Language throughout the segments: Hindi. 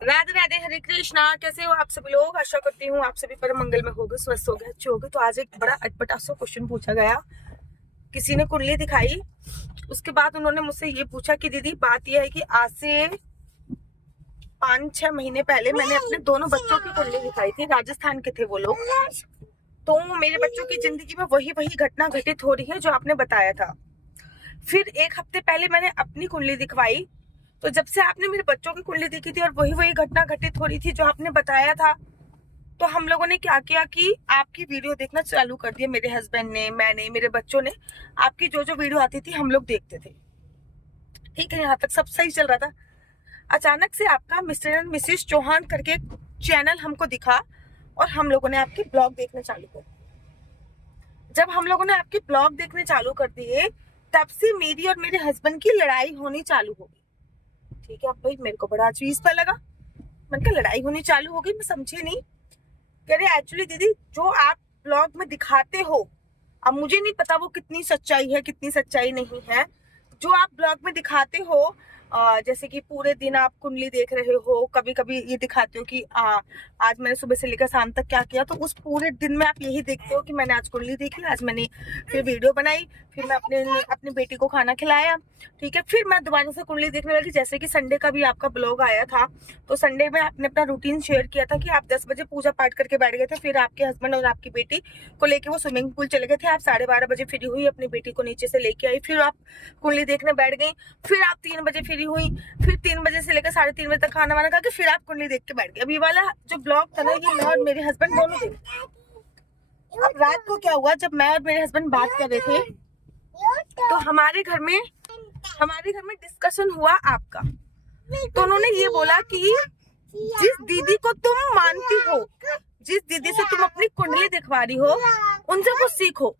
राधे राधे, हरे कृष्णा। कैसे हो आप सभी लोग? आशा करती हूँ आप सभी परम मंगल में होगे, स्वस्थ होगे, अच्छे होगे। तो आज एक बड़ा अटपटा सा क्वेश्चन पूछा गया। किसी ने कुंडली दिखाई, उसके बाद उन्होंने मुझसे ये पूछा कि दीदी बात यह है कि आज से 5-6 महीने पहले मैंने अपने दोनों बच्चों की कुंडली दिखाई थी। राजस्थान के थे वो लोग। तो मेरे बच्चों की जिंदगी में वही घटना घटित हो रही है जो आपने बताया था। फिर एक हफ्ते पहले मैंने अपनी कुंडली दिखवाई। तो जब से आपने मेरे बच्चों की कुंडली देखी थी और वही घटना घटित हो रही थी जो आपने बताया था, तो हम लोगों ने क्या किया कि आपकी वीडियो देखना चालू कर दिया। मेरे हस्बैंड ने, मैंने, मेरे बच्चों ने आपकी जो वीडियो आती थी हम लोग देखते थे। ठीक है, यहाँ तक सब सही चल रहा था। अचानक से आपका मिस्टर एंड मिसेस चौहान करके चैनल हमको दिखा और हम लोगों ने आपके ब्लॉग देखने चालू कर दिए। जब हम लोगों ने आपके ब्लॉग देखने चालू कर दिए, तब से मेरी और मेरे हस्बैंड की लड़ाई होनी चालू हो गई। ठीक है, अब भाई मेरे को बड़ा अजीब सा लगा। मैंने कहा लड़ाई होनी चालू हो गई, मैं समझी नहीं। कह रहे एक्चुअली दीदी जो आप ब्लॉग में दिखाते हो, अब मुझे नहीं पता वो कितनी सच्चाई है कितनी सच्चाई नहीं है। जो आप ब्लॉग में दिखाते हो, जैसे कि पूरे दिन आप कुंडली देख रहे हो, कभी कभी ये दिखाते हो कि आज मैंने सुबह से लेकर शाम तक क्या किया। तो उस पूरे दिन में आप यही देखते हो कि मैंने आज कुंडली देखी, आज मैंने फिर वीडियो बनाई, फिर मैं अपनी बेटी को खाना खिलाया। ठीक है, फिर मैं दोबारा से कुंडली देखने लगी। जैसे कि संडे का भी आपका ब्लॉग आया था, तो संडे में आपने अपना रूटीन शेयर किया था कि आप 10 बजे पूजा पाठ करके बैठ गए थे। फिर आपके हस्बैंड और आपकी बेटी को लेके वो स्विमिंग पूल चले गए थे। आप 12:30 बजे फ्री हुई, अपनी बेटी को नीचे से लेके आई, फिर आप कुंडली देखने बैठ गई। फिर आप 3 बजे फ्री हुई, फिर 3 बजे से लेकर 3:30 बजे तक खाना वाना खा के फिर आप कुंडली देख के बैठ गए। अब ये वाला जो ब्लॉग था ना, ये मैं और मेरे हस्बैंड दोनों देखे। अब रात को क्या हुआ, जब मैं और मेरे हस्बैंड बात कर रहे थे, तो हमारे घर में डिस्कशन हुआ आपका। तो उन्होंने ये बोला कि जिस दीदी को तुम मानती हो, जिस दीदी से तुम अपनी कुंडली दिखवा रही हो, उनसे कुछ सीखो।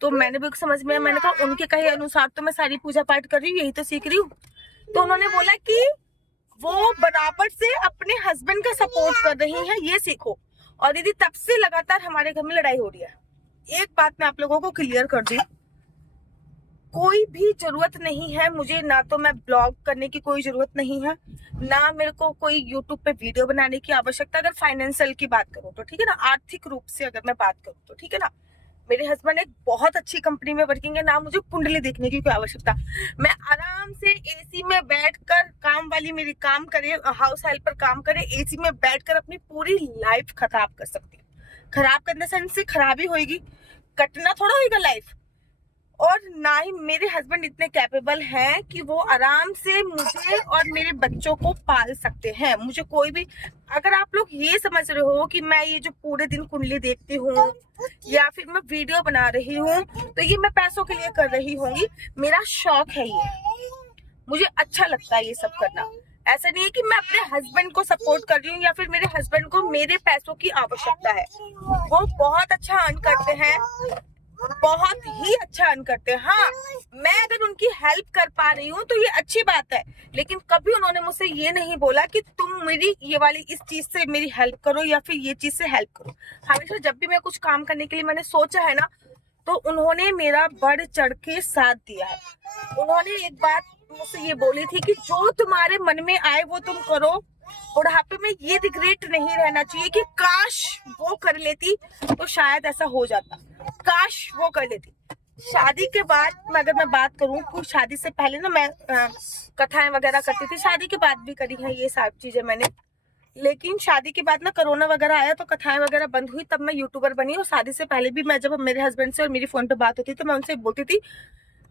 तो मैंने भी समझ में, मैंने कहा उनके कहे अनुसार तो मैं सारी पूजा पाठ कर रही हूँ, यही तो सीख रही हूँ। तो उन्होंने बोला कि वो बराबर से अपने हस्बैंड का सपोर्ट कर रही है, ये सीखो। और दीदी तब से लगातार हमारे घर में लड़ाई हो रही है। एक बात मैं आप लोगों को क्लियर कर दूं, कोई भी जरूरत नहीं है मुझे, ना तो मैं ब्लॉग करने की कोई जरूरत नहीं है, ना मेरे को कोई यूट्यूब पे वीडियो बनाने की आवश्यकता। अगर फाइनेंशियल की बात करूं तो ठीक है ना, आर्थिक रूप से अगर मैं बात करूं तो ठीक है ना, मेरे हस्बैंड एक बहुत अच्छी कंपनी में वर्किंग है, ना मुझे कुंडली देखने की कोई आवश्यकता। मैं आराम से एसी में बैठकर, काम वाली मेरी काम करे, हाउस हेल्पर काम करे, एसी में बैठकर अपनी पूरी लाइफ खराब कर सकती हूँ। खराब करने से खराबी होगी, कटना थोड़ा होगा लाइफ। और ना ही मेरे हस्बैंड इतने कैपेबल हैं कि वो आराम से मुझे और मेरे बच्चों को पाल सकते हैं। मुझे कोई भी, अगर आप लोग ये समझ रहे हो कि मैं ये जो पूरे दिन कुंडली देखती हूँ या फिर मैं वीडियो बना रही हूँ, तो ये मैं पैसों के लिए कर रही होंगी। मेरा शौक है ये, मुझे अच्छा लगता है ये सब करना। ऐसा नहीं है कि मैं अपने हस्बैंड को सपोर्ट कर रही हूँ या फिर मेरे हस्बैंड को मेरे पैसों की आवश्यकता है। वो बहुत अच्छा अर्न करते हैं, बहुत ही अच्छा अर्न करते हैं। हाँ, मैं अगर उनकी हेल्प कर पा रही हूँ तो ये अच्छी बात है, लेकिन कभी उन्होंने मुझसे ये नहीं बोला कि तुम मेरी ये वाली इस चीज से मेरी हेल्प करो या फिर ये चीज से हेल्प करो। हमेशा जब भी मैं कुछ काम करने के लिए मैंने सोचा है ना, तो उन्होंने मेरा बढ़ चढ़ के साथ दिया है। उन्होंने एक बात मुझसे ये बोली थी कि जो तुम्हारे मन में आए वो तुम करो। बुढ़ापे में ये रिग्रेट नहीं रहना चाहिए कि काश वो कर लेती तो शायद ऐसा हो जाता, काश वो कर लेती। शादी के बाद अगर मैं बात करूं, तो शादी से पहले ना मैं कथाएं वगैरह करती थी, शादी के बाद भी करी है ये सारी चीजें मैंने। लेकिन शादी के बाद ना कोरोना वगैरह आया तो कथाएं वगैरह बंद हुई, तब मैं यूट्यूबर बनी। और शादी से पहले भी मैं, जब मेरे हस्बैंड से और मेरी फोन पे बात होती तो मैं उनसे बोलती थी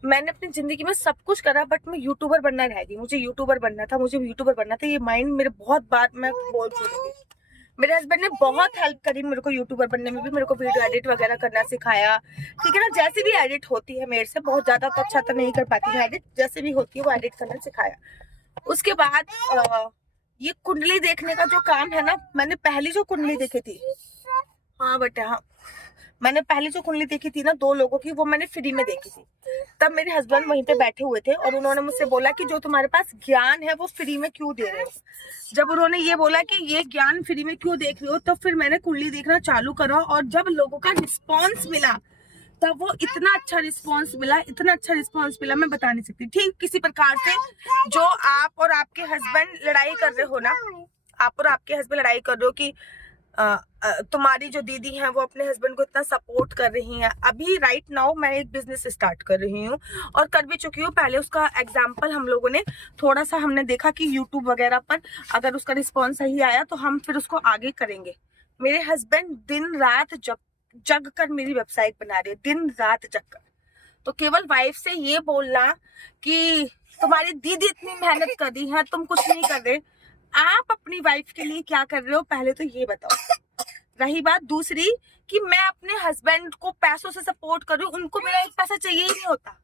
मैंने अपनी जिंदगी में सब कुछ करा, बट मैं यूट्यूबर बनना रह गई। मुझे यूट्यूबर बनना था, मुझे यूट्यूबर बनना था, ये माइंड मेरे बहुत बार मैं बोल चुकी थी। मेरे हस्बैंड ने बहुत हेल्प करी मेरे को यूट्यूबर बनने में भी, मेरे को वीडियो एडिट वगैरह करना सिखाया। ठीक है ना, जैसे भी एडिट होती है मेरे से, बहुत ज्यादा तो अच्छा तो नहीं कर पाती मैं एडिट, जैसे भी होती है वो एडिट करना सिखाया। उसके बाद ये कुंडली देखने का जो काम है ना, मैंने पहली जो कुंडली देखी थी, हाँ बेटा हाँ, मैंने पहले जो कुंडली देखी थी ना 2 लोगों की, वो मैंने फ्री में देखी थी। तब मेरे हस्बैंड वहीं पे बैठे हुए थे और उन्होंने मुझसे बोला कि जो तुम्हारे पास ज्ञान है वो फ्री में क्यों दे रहे हो। जब उन्होंने ये बोला कि ये ज्ञान फ्री में क्यों देख रहे हो, तो फिर मैंने कुंडली देखना चालू करा। और जब लोगों का रिस्पॉन्स मिला, तब वो इतना अच्छा रिस्पॉन्स मिला, इतना अच्छा रिस्पॉन्स मिला, मैं बता नहीं सकती। ठीक किसी प्रकार से जो आप और आपके हस्बैंड लड़ाई कर रहे हो ना, आप और आपके हस्बैंड लड़ाई कर रहे हो कि तुम्हारी जो दीदी है वो अपने हस्बैंड को इतना सपोर्ट कर रही हैं। अभी राइट नाउ मैं एक बिजनेस स्टार्ट कर रही हूँ और कर भी चुकी हूँ। पहले उसका एग्जाम्पल हम लोगों ने थोड़ा सा हमने देखा कि यूट्यूब वगैरह पर अगर उसका रिस्पॉन्स सही आया तो हम फिर उसको आगे करेंगे। मेरे हस्बैंड दिन रात जग कर मेरी वेबसाइट बना रहे हैं, दिन रात जग कर। तो केवल वाइफ से ये बोलना कि तुम्हारी दीदी इतनी मेहनत कर रही है, तुम कुछ नहीं कर रहे, आप अपनी वाइफ के लिए क्या कर रहे हो पहले तो ये बताओ। रही बात दूसरी कि मैं अपने हस्बैंड को पैसों से सपोर्ट कर रही हूँ, उनको मेरा एक पैसा चाहिए ही नहीं होता,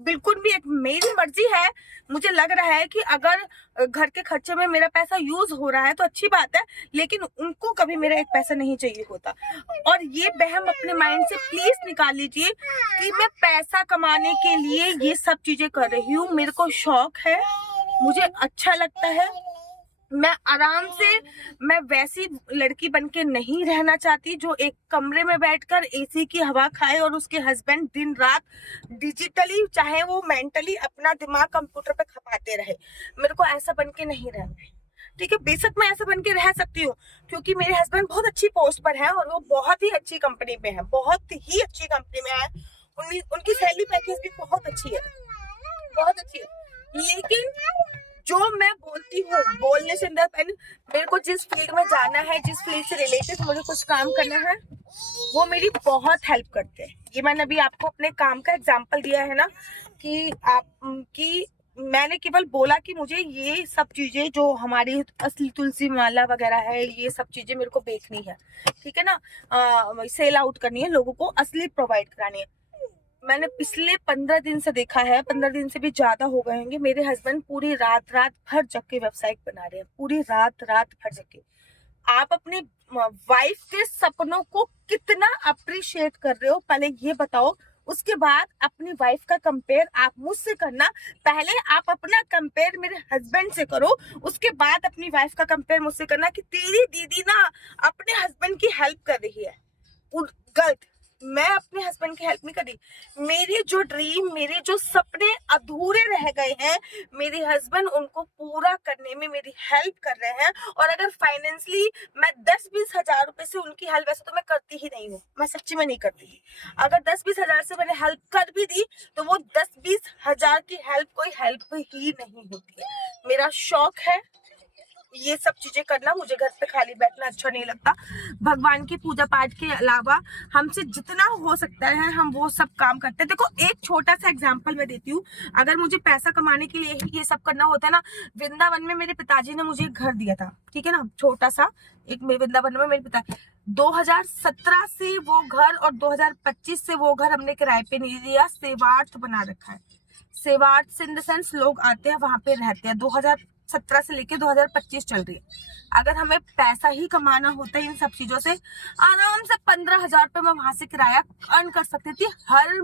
बिल्कुल भी। एक मेरी मर्जी है, मुझे लग रहा है कि अगर घर के खर्चे में मेरा पैसा यूज हो रहा है तो अच्छी बात है, लेकिन उनको कभी मेरा एक पैसा नहीं चाहिए होता। और ये वहम अपने माइंड से प्लीज निकाल लीजिए कि मैं पैसा कमाने के लिए ये सब चीजें कर रही हूँ। मेरे को शौक है, मुझे अच्छा लगता है, मैं आराम से, मैं वैसी लड़की बनके नहीं रहना चाहती जो एक कमरे में बैठकर एसी की हवा खाए और उसके हस्बैंड दिन रात डिजिटली चाहे वो मेंटली अपना दिमाग कंप्यूटर पे खपाते रहे। मेरे को ऐसा बनके नहीं रहना है, ठीक है। बेशक मैं ऐसा बनके रह सकती हूँ क्योंकि मेरे हस्बैंड बहुत अच्छी पोस्ट पर है और वो बहुत ही अच्छी कंपनी में है, बहुत ही अच्छी कंपनी में है। उनकी सैलरी पैकेज भी बहुत अच्छी है, बहुत अच्छी है। लेकिन जो मैं बोलती हूँ, बोलने से मेरे को जिस फील्ड में जाना है, जिस फील्ड से रिलेटेड मुझे कुछ काम करना है, वो मेरी बहुत हेल्प करते हैं। ये मैंने अभी आपको अपने काम का एग्जांपल दिया है ना कि मैंने केवल बोला कि मुझे ये सब चीजें जो हमारी असली तुलसी माला वगैरह है, ये सब चीजें मेरे को बेचनी है, ठीक है ना, सेल आउट करनी है, लोगों को असली प्रोवाइड करानी है। मैंने पिछले 15 दिन से देखा है, 15 दिन से भी ज्यादा हो गए होंगे, मेरे हस्बैंड पूरी रात भर जग के वेबसाइट बना रहे हैं, पूरी रात भर जग के। आप अपनी वाइफ के सपनों को कितना अप्रिशिएट कर रहे हो पहले ये बताओ। उसके बाद अपनी वाइफ का कंपेयर आप मुझसे करना, पहले आप अपना कंपेयर मेरे हस्बैंड से करो, उसके बाद अपनी वाइफ का कंपेयर मुझसे करना कि तेरी दीदी ना अपने हस्बैंड की हेल्प कर रही है। गलत, मैं अपने हस्बैंड की हेल्प नहीं कर रही। मेरे जो ड्रीम, मेरे जो सपने अधूरे रह गए हैं, मेरे हस्बैंड उनको पूरा करने में मेरी हेल्प कर रहे हैं। और अगर फाइनेंशियली मैं 10-20 हजार रुपए से उनकी हेल्प, वैसे तो मैं करती ही नहीं हूँ, मैं सच्ची में नहीं करती। अगर 10-20 हजार से मैंने हेल्प कर भी दी तो वो 10-20 हजार की हेल्प कोई हेल्प ही नहीं होती है। मेरा शौक है ये सब चीजें करना, मुझे घर पे खाली बैठना अच्छा नहीं लगता। भगवान की पूजा पाठ के अलावा हमसे जितना हो सकता है हम वो सब काम करते हैं। देखो एक छोटा सा एग्जांपल मैं देती हूँ, अगर मुझे पैसा कमाने के लिए ही ये सब करना होता है ना, वृंदावन में मेरे पिताजी ने मुझे एक घर दिया था, ठीक है ना, छोटा सा एक वृंदावन में मेरे पिता 2017 से वो घर और 2025 से वो घर हमने किराए पे नहीं दिया, सेवार्थ बना रखा है। सेवार्थ इन द सेंस लोग आते हैं वहां पे रहते हैं। 2017 से लेके 2025 चल रही है। अगर हमें पैसा ही कमाना होता है इन सब चीजों से, आराम से 15,000 रुपए मैं वहां से किराया अर्न कर सकती थी हर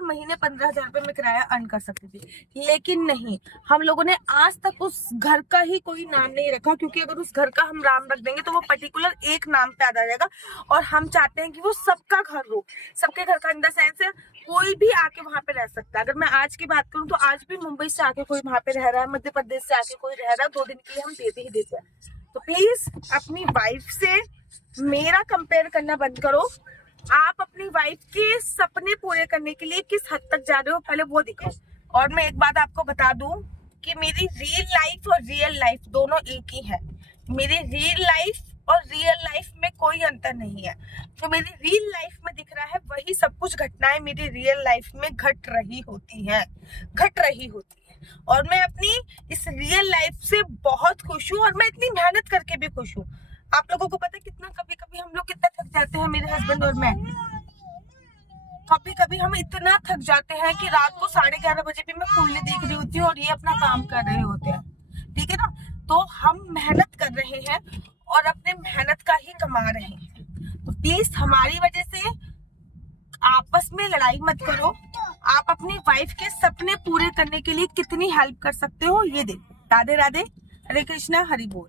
महीने 15,000 रुपए में किराया अर्न कर सकती थी। लेकिन नहीं, हम लोगों ने आज तक उस घर का ही कोई नाम नहीं रखा, क्योंकि अगर उस घर का हम नाम रख देंगे तो वो पर्टिकुलर एक नाम पे आ जाएगा। और हम चाहते हैं कि वो सबका घर हो, सबके घर का इन द सेंस है कोई भी आके वहां पे रह सकता है। अगर मैं आज की बात करूं तो आज भी मुंबई से आके कोई वहां पे रह रहा है, मध्य प्रदेश से आके कोई रह रहा है, 2 दिन के लिए हम देते ही देते हैं। तो प्लीज अपनी वाइफ से मेरा कंपेयर करना बंद करो। आप अपनी वाइफ के सपने पूरे करने के लिए किस हद तक जा रहे हो पहले वो दिखाओ। और मैं एक बात आपको बता दूं कि मेरी रियल लाइफ और रियल लाइफ दोनों एक ही है। मेरी रियल लाइफ और रियल लाइफ में कोई अंतर नहीं है। जो मेरी रियल लाइफ में दिख रहा है वही सब कुछ घटनाएं मेरी रियल लाइफ में घट रही होती हैं। और मैं अपनी इस रियल लाइफ से बहुत खुश हूँ और मैं इतनी मेहनत करके भी खुश हूँ। आप लोगों को पता है कितना कभी हम लोग कितना थक जाते हैं, मेरे हस्बैंड और मैं। कभी हम इतना थक जाते हैं कि रात को 11:30 बजे भी मैं फूलें देख रही होती हूँ और ये अपना काम कर रहे होते हैं, ठीक है ना। तो हम मेहनत कर रहे हैं और अपने मेहनत का ही कमा रहे हैं। तो प्लीज हमारी वजह से आपस में लड़ाई मत करो। आप अपनी वाइफ के सपने पूरे करने के लिए कितनी हेल्प कर सकते हो ये देखो। राधे राधे, हरे कृष्णा, हरि बोल।